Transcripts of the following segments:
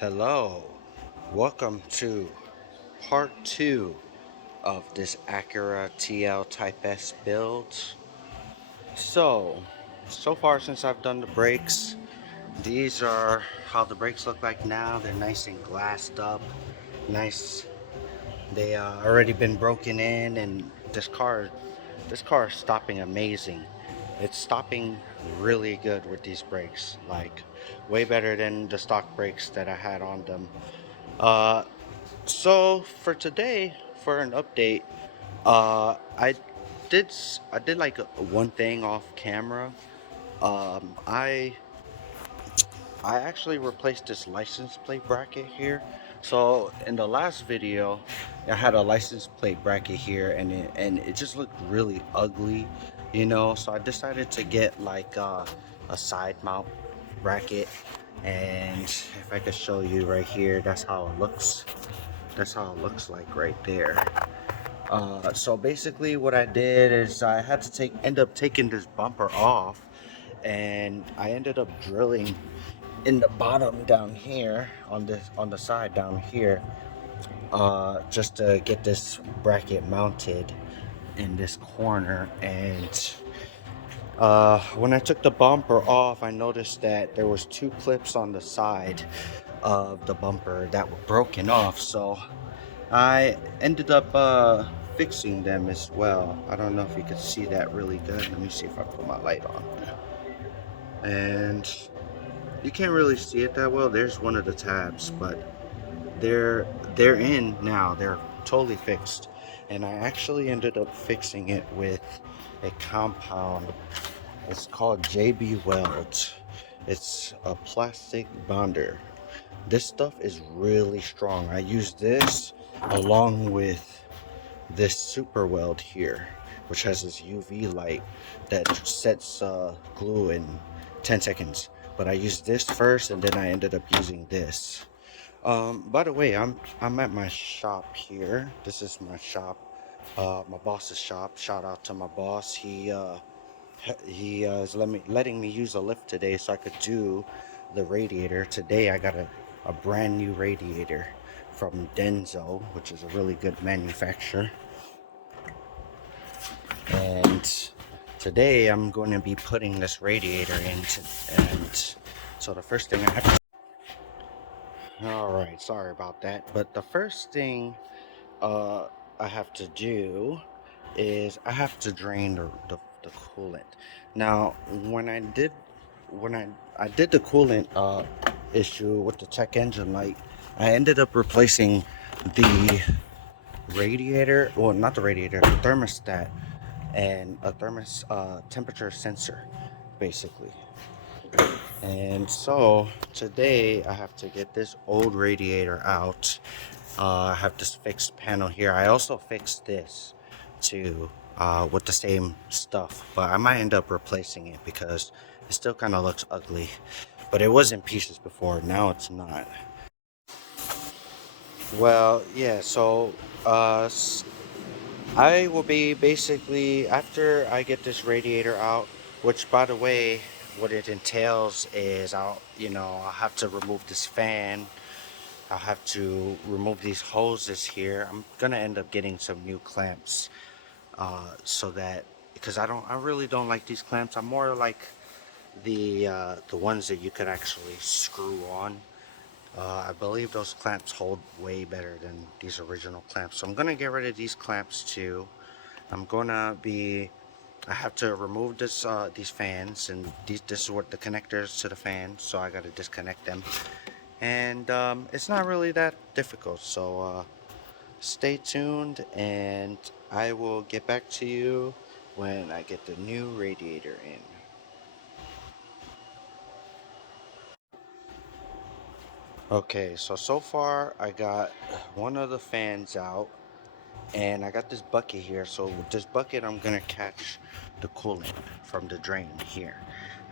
Hello, welcome to part 2 of this Acura TL Type S build. So far since I've done the brakes, these are how the brakes look like now. They're nice and glassed up, nice. They already been broken in, and this car is stopping amazing. It's stopping really good with these brakes, like way better than the stock brakes that I had on them. Uh, So for today, for an update, I did like one thing off camera. Um, I I actually replaced this license plate bracket here. So in the last video, I had a license plate bracket here, and it just looked really ugly, you know. So I decided to get like a side mount bracket, and if I could show you right here, that's how it looks. That's how it looks like right there. So basically what I did is I had to end up taking this bumper off, and I ended up drilling in the bottom down here on the side down here, just to get this bracket mounted in this corner. And when I took the bumper off, I noticed that there was two clips on the side of the bumper that were broken off. So I ended up fixing them as well. I don't know if you can see that really good. Let me see if I put my light on. And you can't really see it that well. There's one of the tabs, but they're in now. They're totally fixed. And I actually ended up fixing it with a compound. It's called JB Weld. It's a plastic bonder. This stuff is really strong. I use this along with this super weld here, which has this UV light that sets glue in 10 seconds. But I used this first, and then I ended up using this. By the way, I'm at my shop here. This is my shop, my boss's shop. Shout out to my boss. He is letting me use a lift today so I could do the radiator. Today I got a brand new radiator from Denso, which is a really good manufacturer. And today I'm going to be putting this radiator in, and so the first thing I have to, all right, sorry about that, but the first thing uh I have to do is I have to drain the coolant. Now when I did the coolant issue with the check engine light, I ended up replacing the radiator, well, not the radiator, the thermostat, and a temperature sensor, basically. And so today I have to get this old radiator out. I have this fixed panel here. I also fixed this too, with the same stuff, but I might end up replacing it because it still kind of looks ugly. But it was in pieces before, now it's not. Well, yeah, so uh, I will be basically, after I get this radiator out, which by the way, what it entails is I'll have to remove this fan. I'll have to remove these hoses here. I'm gonna end up getting some new clamps, so that, because I really don't like these clamps. I'm more like the ones that you could actually screw on. I believe those clamps hold way better than these original clamps. So I'm gonna get rid of these clamps too. I'm gonna be I have to remove these fans, and this is what the connectors to the fan, so I gotta disconnect them. And it's not really that difficult, so stay tuned, and I will get back to you when I get the new radiator in. Okay, so far I got one of the fans out, and I got this bucket here. So with this bucket, I'm gonna catch the coolant from the drain here.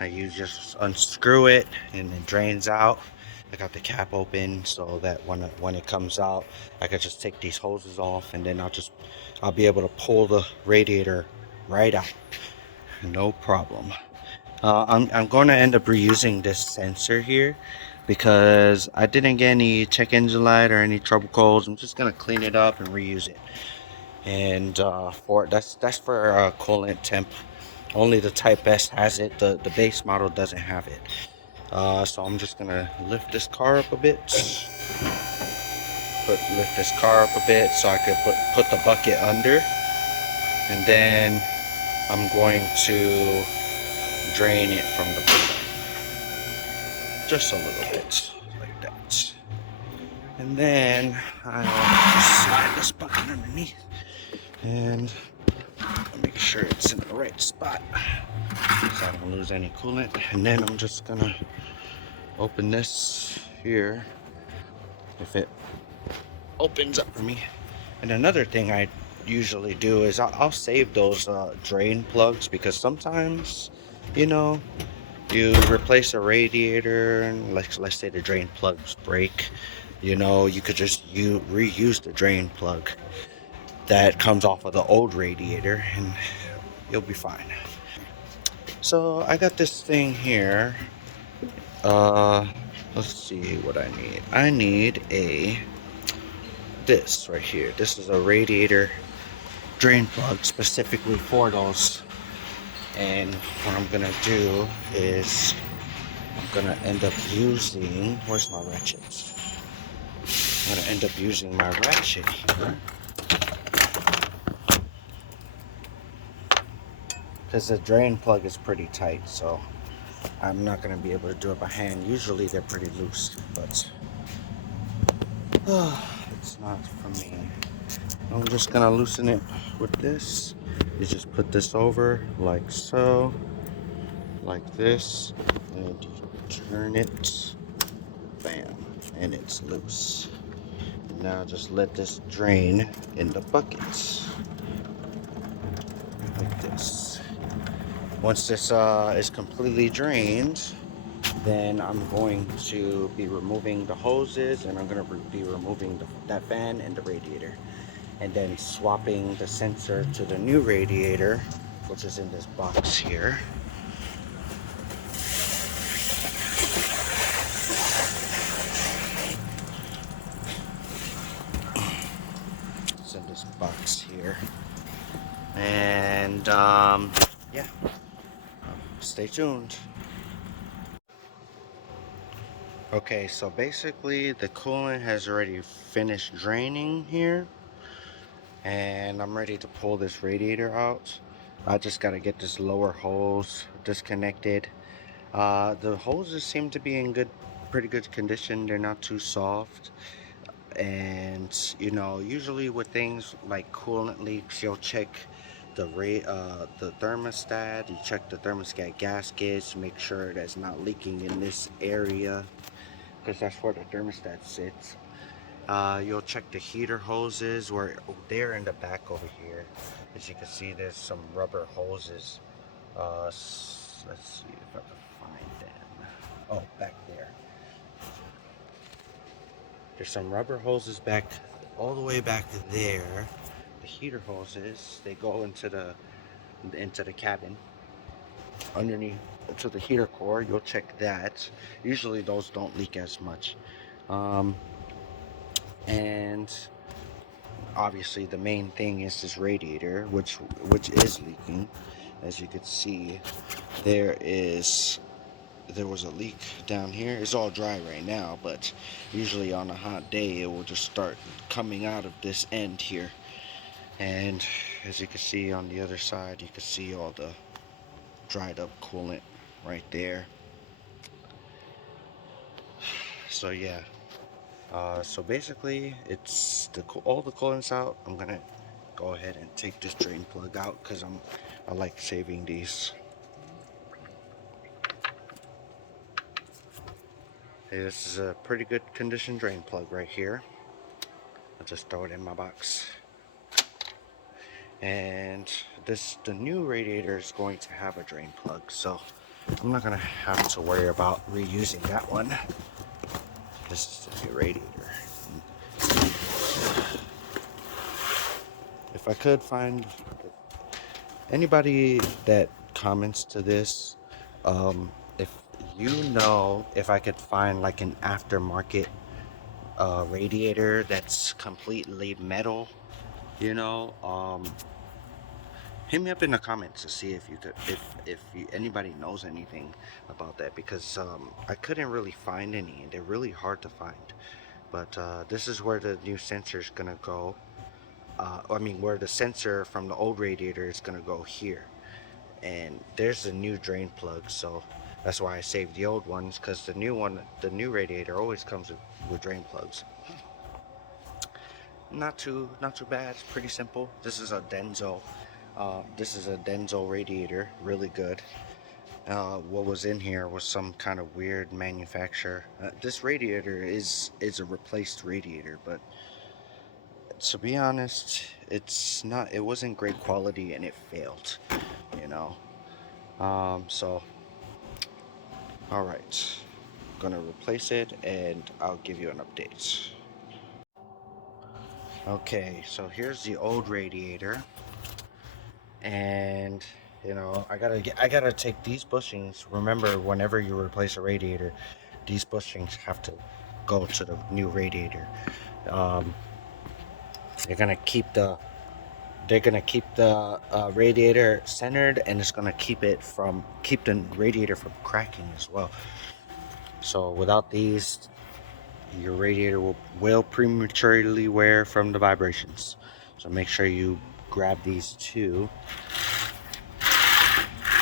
You just unscrew it and it drains out. I got the cap open so that when it comes out, I can just take these hoses off, and then I'll be able to pull the radiator right out, no problem. I'm going to end up reusing this sensor here. because I didn't get any check engine light or any trouble codes. I'm just gonna clean it up and reuse it. And for that's for coolant temp. Only the Type S has it. The base model doesn't have it. So I'm just gonna lift this car up a bit. Lift this car up a bit so I could put the bucket under, and then I'm going to drain it from the bottom just a little bit like that. And then I'll just slide this bucket underneath and make sure it's in the right spot so I don't lose any coolant. And then I'm just gonna open this here if it opens up for me. And another thing I usually do is I'll save those drain plugs, because sometimes, you know, you replace a radiator and let's say the drain plugs break, you know, you could just reuse the drain plug that comes off of the old radiator and you'll be fine. So I got this thing here. Let's see what I need. I need this right here. This is a radiator drain plug specifically for those. And what I'm gonna do is I'm gonna end up using, where's my ratchets? I'm gonna end up using my ratchet here, because the drain plug is pretty tight, so I'm not gonna be able to do it by hand. Usually they're pretty loose, but it's not for me. I'm just gonna loosen it with this. You just put this over like so, like this, and you turn it, bam, and it's loose. And now just let this drain in the buckets like this. Once this is completely drained, then I'm going to be removing the hoses, and I'm going to be removing that fan and the radiator, and then swapping the sensor to the new radiator, which is in this box here. It's in this box here. And yeah, stay tuned. Okay, so basically the coolant has already finished draining here, and I'm ready to pull this radiator out. I just got to get this lower hose disconnected. The hoses seem to be in pretty good condition. They're not too soft. And you know, usually with things like coolant leaks, you'll check the thermostat. You check the thermostat gaskets, make sure that's not leaking in this area, because that's where the thermostat sits. You'll check the heater hoses, where they're in the back over here. As you can see, there's some rubber hoses. Let's see if I can find them. Oh, back there. There's some rubber hoses back, all the way back there. The heater hoses, they go into the cabin underneath to the heater core. You'll check that. Usually those don't leak as much. And obviously the main thing is this radiator, which is leaking. As you can see, there was a leak down here. It's all dry right now, but usually on a hot day it will just start coming out of this end here. And as you can see on the other side, you can see all the dried up coolant right there. So yeah, so basically it's all the coolant's out. I'm gonna go ahead and take this drain plug out, because I like saving these. This is a pretty good condition drain plug right here. I'll just throw it in my box. And the new radiator is going to have a drain plug, so I'm not gonna have to worry about reusing that one. This is the new radiator. If I could find anybody that comments to this, if if I could find like an aftermarket radiator that's completely metal, you know, hit me up in the comments to see if you could, anybody knows anything about that, because I couldn't really find any, and they're really hard to find. But this is where the new sensor is gonna go. I mean, where the sensor from the old radiator is gonna go here, and there's a new drain plug, so that's why I saved the old ones, because the new radiator always comes with drain plugs. Not too bad. It's pretty simple. This is a Denso radiator, really good. What was in here was some kind of weird manufacturer. This radiator is a replaced radiator, but to be honest, it wasn't great quality, and it failed, you know. So all right, gonna replace it, and I'll give you an update. Okay, so here's the old radiator, and I gotta take these bushings. Remember, whenever you replace a radiator, these bushings have to go to the new radiator. Um, they're gonna keep the radiator centered, and it's gonna keep the radiator from cracking as well. So without these, your radiator will prematurely wear from the vibrations. So make sure you grab these two.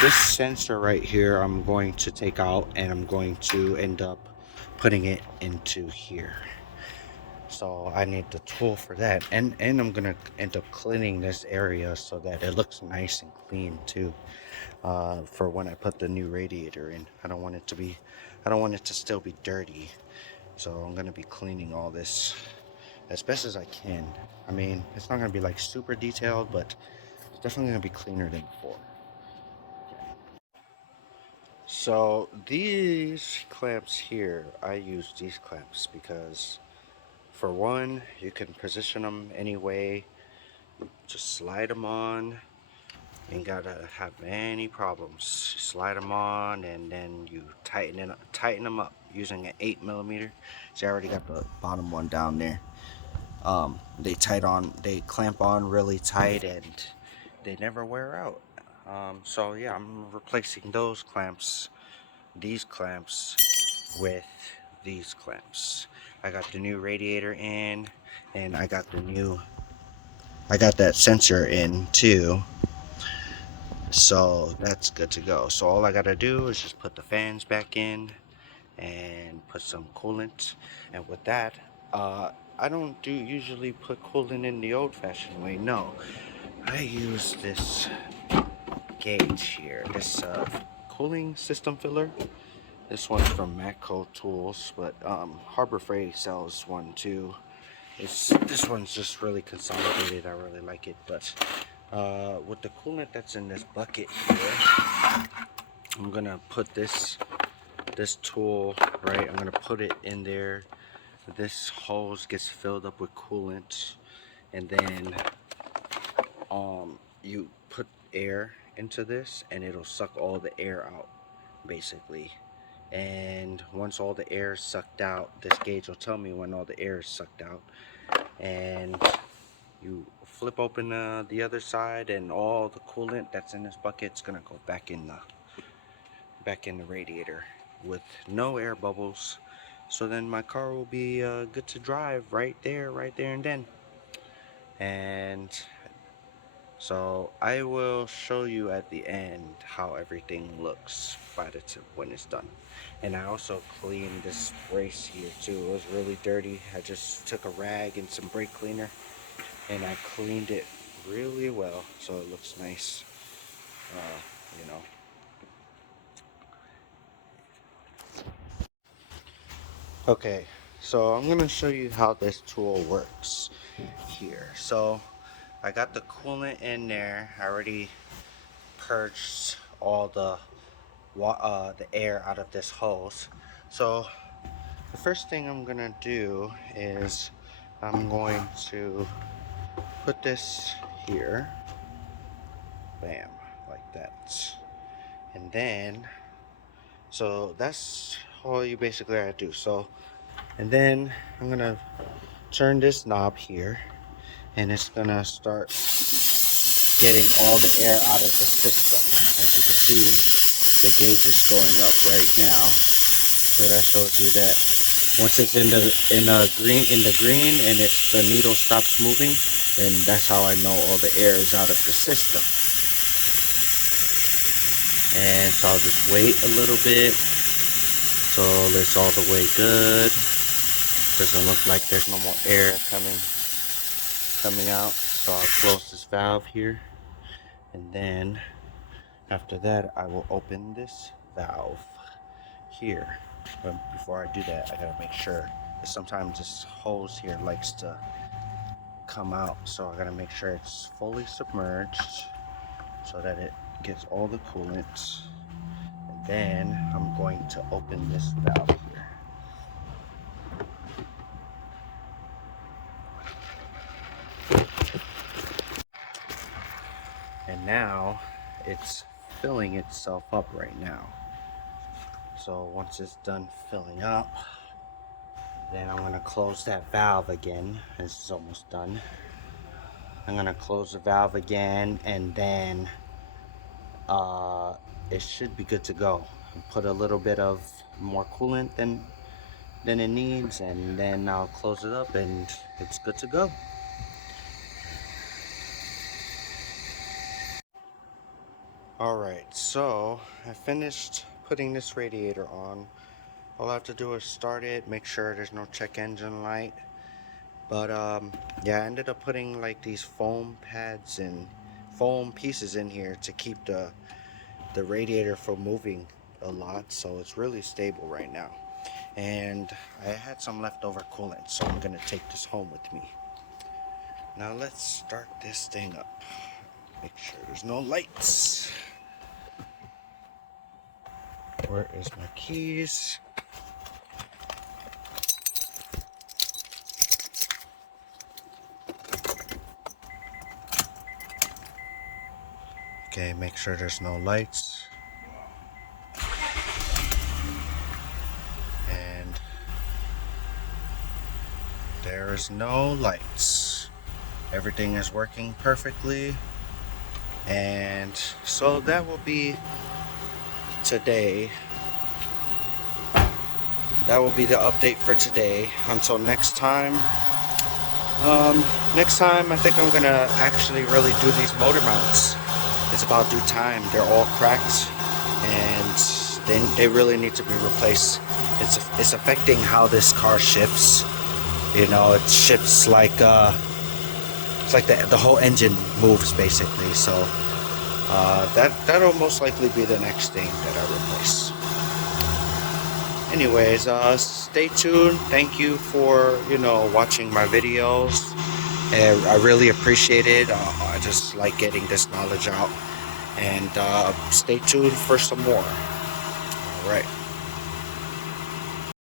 This sensor right here I'm going to take out, and I'm going to end up putting it into here. So I need the tool for that, and I'm gonna end up cleaning this area so that it looks nice and clean too, for when I put the new radiator in. I don't want it to still be dirty, so I'm gonna be cleaning all this as best as I can. I mean, it's not gonna be like super detailed, but it's definitely gonna be cleaner than before. So these clamps here, I use these clamps because, for one, you can position them any way. Just slide them on. Ain't gotta have any problems. Slide them on, and then you tighten them up using an 8 millimeter. See, I already got the bottom one down there. They clamp on really tight, and they never wear out. So yeah, I'm replacing these clamps with these clamps. I got the new radiator in, and I got that sensor in too, so that's good to go. So all I gotta do is just put the fans back in and put some coolant, and with that, I don't usually put coolant in the old-fashioned way. No, I use this gauge here, this cooling system filler. This one's from Matco Tools, but Harbor Freight sells one too. This one's just really consolidated. I really like it, but with the coolant that's in this bucket here, I'm gonna put this tool, right. I'm gonna put it in there. This hose gets filled up with coolant, and then you put air into this, and it'll suck all the air out, basically. And once all the air is sucked out, this gauge will tell me when all the air is sucked out, and you flip open the other side, and all the coolant that's in this bucket is gonna go back in the radiator with no air bubbles. So then my car will be good to drive right there and then. And so I will show you at the end how everything looks when it's done. And I also cleaned this brace here too. It was really dirty. I just took a rag and some brake cleaner, and I cleaned it really well so it looks nice. You know. Okay, so I'm gonna show you how this tool works here. So I got the coolant in there. I already purged all the air out of this hose. So the first thing I'm gonna do is I'm going to put this here, bam, like that, and then So that's all you basically gotta do. So, and then I'm gonna turn this knob here, and it's gonna start getting all the air out of the system. As you can see, the gauge is going up right now. So that shows you that once it's in the green and the needle stops moving, then that's how I know all the air is out of the system. And so I'll just wait a little bit till it's all the way good. Doesn't look like there's no more air coming out. So I'll close this valve here, and then after that I will open this valve here. But before I do that, I gotta make sure, because sometimes this hose here likes to come out, so I gotta make sure it's fully submerged so that it gets all the coolant. And then I'm going to open this valve here. And now it's filling itself up right now. So once it's done filling up, then I'm gonna close that valve again. This is almost done. I'm gonna close the valve again, and then it should be good to go. Put a little bit of more coolant than it needs, and then I'll close it up and it's good to go. Alright, so I finished putting this radiator on. All I have to do is start it, make sure there's no check engine light. But yeah, I ended up putting like these foam pads and foam pieces in here to keep the radiator from moving a lot, so it's really stable right now. And I had some leftover coolant, so I'm gonna take this home with me. Now let's start this thing up. Make sure there's no lights. Where is my keys? Okay, make sure there's no lights. And there is no lights. Everything is working perfectly. And so that will be today. That will be the update for today. Until next time. Next time I think I'm gonna actually really do these motor mounts. It's about due time. They're all cracked and they really need to be replaced. It's affecting how this car shifts. You know, it shifts like it's like the whole engine moves basically. So that'll most likely be the next thing that I replace. Anyways, stay tuned. Thank you for watching my videos. And I really appreciate it. I just like getting this knowledge out. And stay tuned for some more. All right.